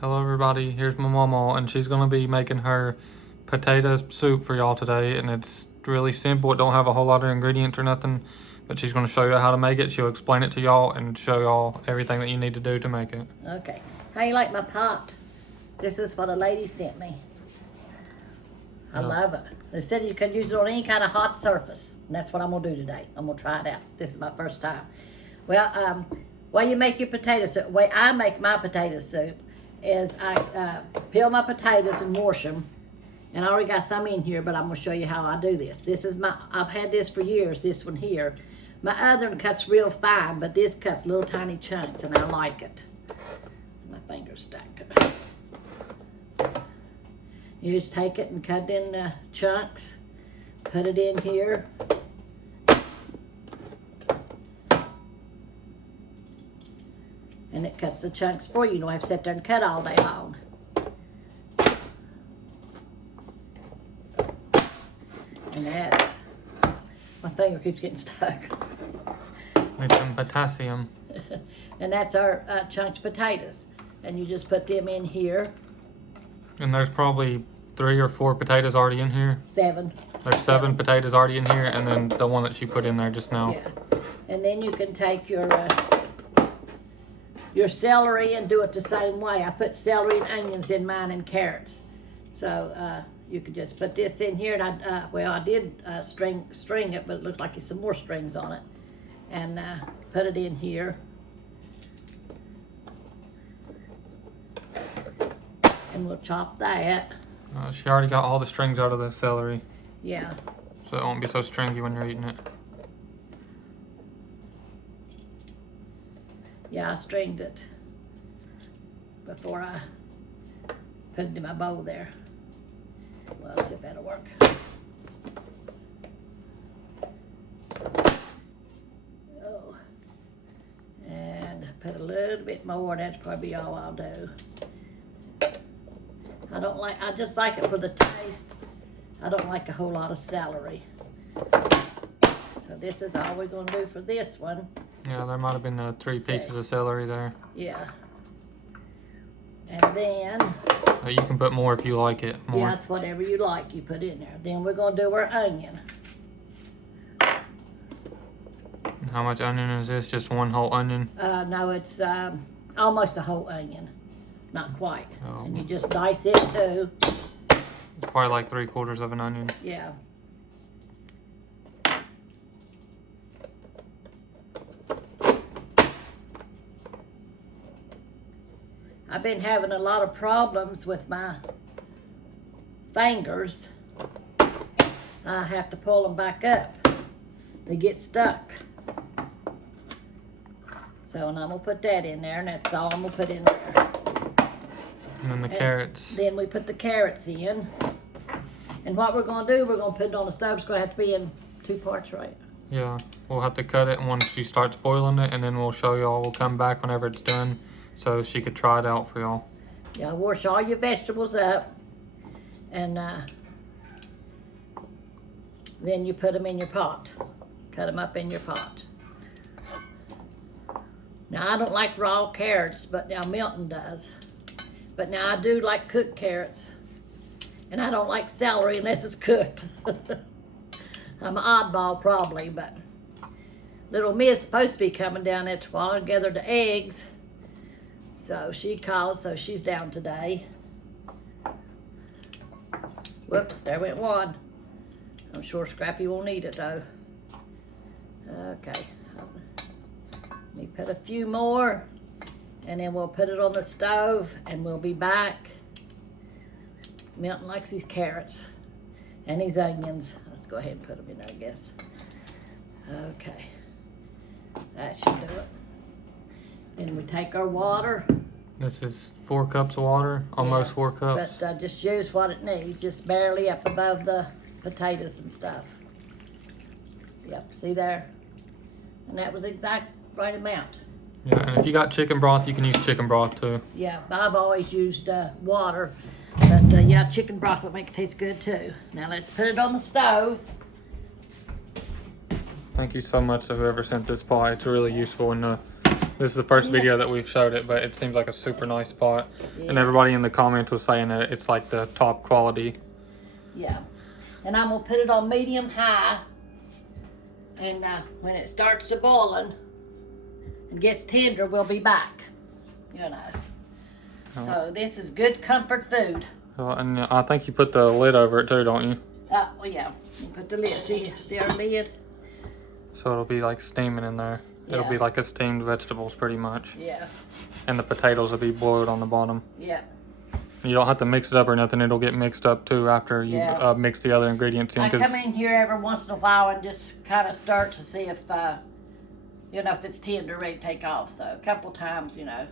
Hello everybody, here's my mama and she's gonna be making her potato soup for y'all today, and it's really simple. It don't have a whole lot of ingredients or nothing, but she's gonna show you how to make it. She'll explain it to y'all and show y'all everything that you need to do to make it. Okay. How you like my pot? This is what a lady sent me. I love it. They said you can use it on any kind of hot surface, and that's what I'm gonna do today. I'm gonna try it out. This is my first time. Well, way you make your potato soup, the way I make my potato soup is I peel my potatoes and wash them. And I already got some in here, but I'm gonna show you how I do this. This is I've had this for years, this one here. My other one cuts real fine, but this cuts little tiny chunks, and I like it. My finger's stuck. You just take it and cut it in chunks, put it in here. And it cuts the chunks for you. You don't have to sit there and cut all day long. And that's, my finger keeps getting stuck. Need some potassium. And that's our chunks potatoes. And you just put them in here. And there's probably 3 or 4 potatoes already in here. 7. There's 7 potatoes already in here, and then the one that she put in there just now. Yeah. And then you can take your celery and do it the same way. I put celery and onions in mine and carrots. So you could just put this in here, and I did string it, but it looked like there's some more strings on it. And put it in here. And we'll chop that. She already got all the strings out of the celery, Yeah. so it won't be so stringy when you're eating it. Yeah, I stringed it before I put it in my bowl there. Well, let's see if that'll work. Oh. And put a little bit more. That's probably all I'll do. I just like it for the taste. I don't like a whole lot of celery. So this is all we're gonna do for this one. Yeah, there might have been 3 pieces of celery there. Yeah. And then, You can put more if you like it more. yeah, it's whatever you like, you put in there. Then we're gonna do our onion. How much onion is this? Just one whole onion? No, it's almost a whole onion. Not quite. Oh. And you just dice it too. It's probably like 3/4 of an onion. Yeah. I've been having a lot of problems with my fingers. I have to pull them back up. They get stuck. So, and I'm gonna put that in there, and that's all I'm gonna put in there. And then the carrots. Then we put the carrots in. And what we're gonna do, we're gonna put it on the stove. It's gonna have to be in 2 parts, right? Yeah, we'll have to cut it once she starts boiling it, and then we'll show y'all. We'll come back whenever it's done so she could try it out for y'all. Yeah, wash all your vegetables up. And then you put them in your pot. Cut them up in your pot. Now, I don't like raw carrots, but now Milton does. But now I do like cooked carrots. And I don't like celery unless it's cooked. I'm an oddball probably, but little Miss is supposed to be coming down there tomorrow and gather the eggs. So she called, so she's down today. Whoops, there went one. I'm sure Scrappy won't eat it though. Okay. Let me put a few more, and then we'll put it on the stove, and we'll be back. Milton likes these carrots and these onions. Let's go ahead and put them in there, I guess. Okay. That should do it. Then we take our water. This is 4 cups of water, almost 4 cups. But just use what it needs, just barely up above the potatoes and stuff. Yep, see there? And that was exact right amount. Yeah, and if you got chicken broth, you can use chicken broth too. Yeah, I've always used water, but yeah, chicken broth will make it taste good too. Now let's put it on the stove. Thank you so much to whoever sent this pie. It's really useful in the This is the first video that we've showed it, but it seems like a super nice pot. And everybody in the comments was saying that it's like the top quality. Yeah. And I'm going to put it on medium high. And when it starts to boiling and gets tender, we'll be back. You know. So this is good comfort food. And I think you put the lid over it too, don't you? Well, yeah. You put the lid. See our lid? So it'll be like steaming in there. It'll be like a steamed vegetables pretty much. Yeah. And the potatoes will be boiled on the bottom. Yeah. You don't have to mix it up or nothing. It'll get mixed up too after you mix the other ingredients in. I come in here every once in a while and just kind of start to see if, you know, if it's tender, ready to take off. So a couple times, you know.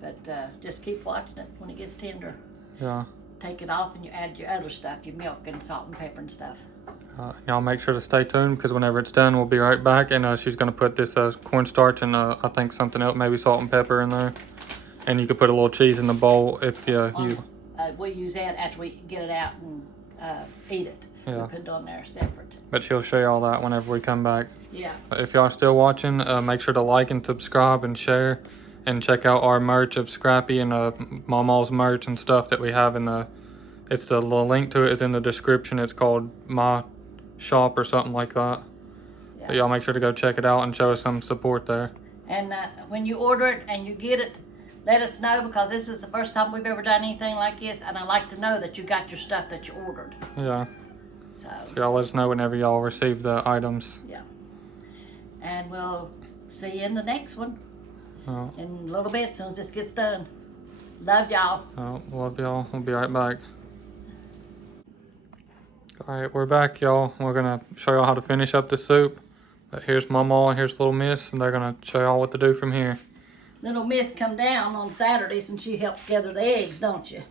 But just keep watching it when it gets tender. Yeah. Take it off and you add your other stuff, your milk and salt and pepper and stuff. Y'all make sure to stay tuned because whenever it's done, we'll be right back. And she's going to put this cornstarch and I think something else, maybe salt and pepper in there. And you could put a little cheese in the bowl if you... we use that after we get it out and eat it. Yeah. We put it on there separate. But she'll show you all that whenever we come back. Yeah. If y'all are still watching, make sure to like and subscribe and share. And check out our merch of Scrappy and mamaws merch and stuff that we have in the... the link to it is in the description. It's called My Shop or something like that. Yeah. But y'all make sure to go check it out and show us some support there. And when you order it and you get it, let us know because this is the first time we've ever done anything like this, and I like to know that you got your stuff that you ordered. Yeah. So y'all let us know whenever y'all receive the items. Yeah. And we'll see you in the next one. Oh. In a little bit, as soon as this gets done. Love y'all. Oh, love y'all. We'll be right back. Alright, we're back, y'all. We're going to show y'all how to finish up the soup. But here's Mama and here's Little Miss, and they're going to show y'all what to do from here. Little Miss come down on Saturdays and she helps gather the eggs, don't you?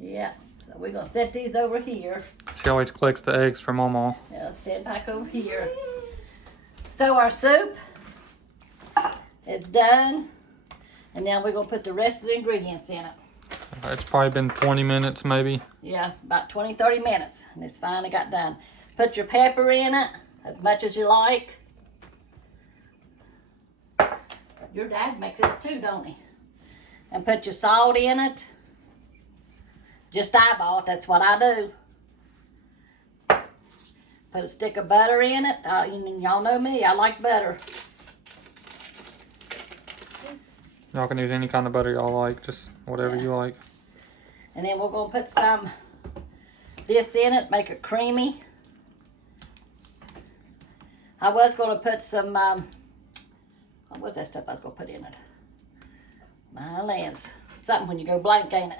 Yeah. So we're going to set these over here. She always collects the eggs for Mama. Yeah, stand back over here. So our soup is done. And now we're going to put the rest of the ingredients in it. It's probably been 20 minutes maybe. Yeah, about 20, 30 minutes. And it's finally got done. Put your pepper in it as much as you like. Your dad makes this too, don't he? And put your salt in it. Just eyeball it. That's what I do. Put a stick of butter in it. Y'all know me. I like butter. Y'all can use any kind of butter y'all like. Just whatever you like. And then we're going to put some this in it. Make it creamy. I was going to put some... what was that stuff I was going to put in it? My lands. Something when you go blank, ain't it?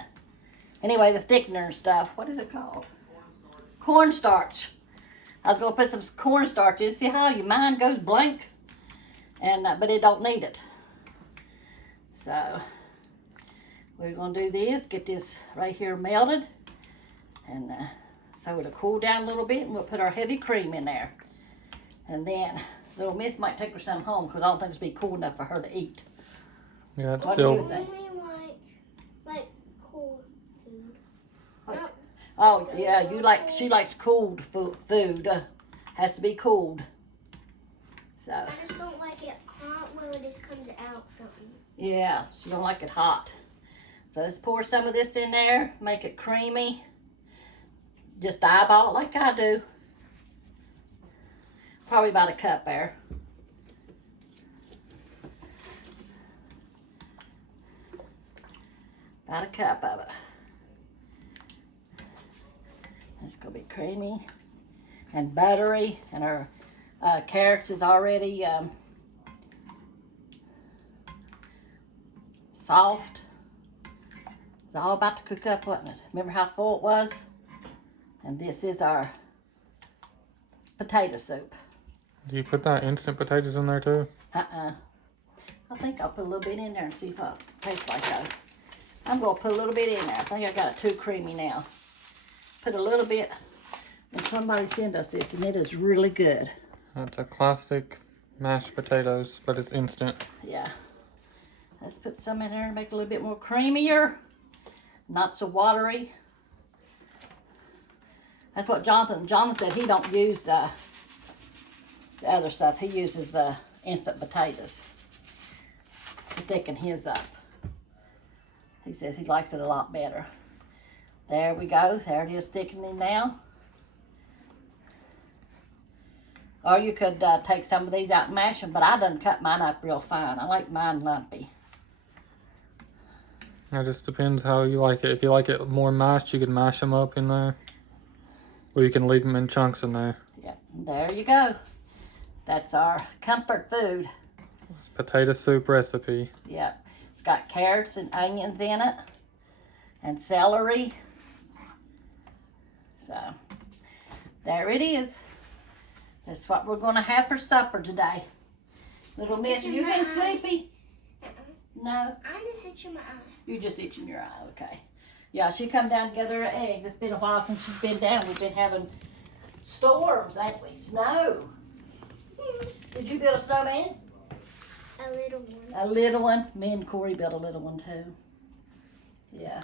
Anyway, the thickener and stuff. What is it called? Cornstarch. I was going to put some cornstarch in. See how your mind goes blank? And but it don't need it. So, we're going to do this. Get this right here melted. And so it'll cool down a little bit. And we'll put our heavy cream in there. And then... Little Miss might take her some home because I don't think it's be cool enough for her to eat. Yeah, it's what still. Do you think? Like cold food. What? Oh yeah, she likes cooled food. Has to be cooled. So. I just don't like it hot when it just comes out something. Yeah, she don't like it hot. So let's pour some of this in there. Make it creamy. Just eyeball it like I do. Probably about a cup there. About a cup of it. It's going to be creamy and buttery. And our carrots is already soft. It's all about to cook up, wasn't it? Remember how full it was? And this is our potato soup. Do you put that instant potatoes in there too? I think I'll put a little bit in there and see if it tastes like those. I'm going to put a little bit in there. I think I got it too creamy now. Put a little bit. And somebody sent us this, and it is really good. It's a classic mashed potatoes, but it's instant. Yeah. Let's put some in there and make it a little bit more creamier. Not so watery. That's what Jonathan said. He don't use the other stuff. He uses the instant potatoes. thicken his up. He says he likes it a lot better. There we go. There it is thickening now. Or you could take some of these out and mash them, but I done cut mine up real fine. I like mine lumpy. It just depends how you like it. If you like it more mashed, you can mash them up in there. Or you can leave them in chunks in there. Yep, there you go. That's our comfort food. It's potato soup recipe. Yep. It's got carrots and onions in it. And celery. So, there it is. That's what we're going to have for supper today. Little miss, you been sleepy? No? I'm just itching my eye. You just itching your eye, okay. Yeah, she come down to gather her eggs. It's been a while since she's been down. We've been having storms, ain't we? Snow. Did you build a snowman? A little one. A little one. Me and Corey built a little one too. Yeah.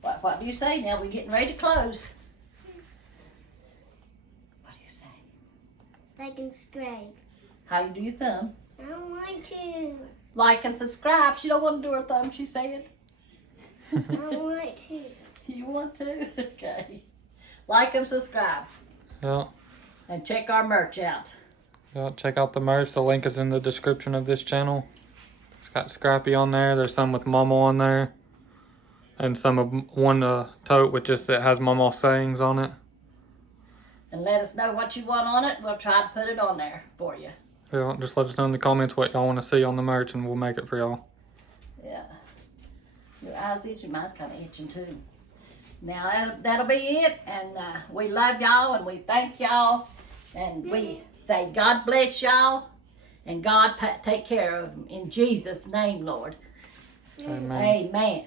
What do you say? Now we're getting ready to close. What do you say? Like and subscribe. How you do your thumb? I don't want to. Like and subscribe. She don't want to do her thumb, she said. I don't want to. You want to? Okay. Like and subscribe. Yeah. And check our merch out. Yeah, check out the merch. The link is in the description of this channel. It's got Scrappy on there. There's some with Mama on there. And some of one tote with just that has Mama sayings on it. And let us know what you want on it. We'll try to put it on there for you. Yeah, just let us know in the comments what y'all want to see on the merch and we'll make it for y'all. Yeah. Your eyes itching. Mine's kind of itching too. Now that'll be it. And we love y'all and we thank y'all. And we say God bless y'all. And God take care of them. In Jesus' name, Lord. Amen. Amen.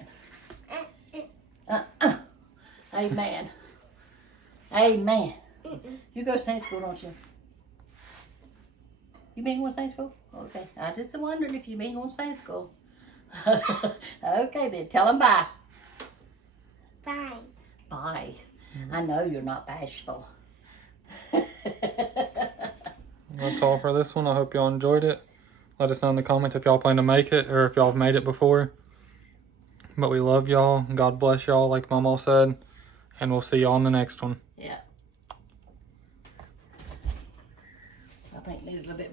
Amen. Amen. You go to Sunday school, don't you? You been going to Sunday school? Okay. I just wondered if you been going to Sunday school. Okay then. Tell them bye. Bye. Bye. I know you're not bashful. That's all for this one. I hope y'all enjoyed it. Let us know in the comments if y'all plan to make it or if y'all have made it before. But we love y'all. God bless y'all, like Mama said. And we'll see y'all on the next one. Yeah. I think it needs a little bit more.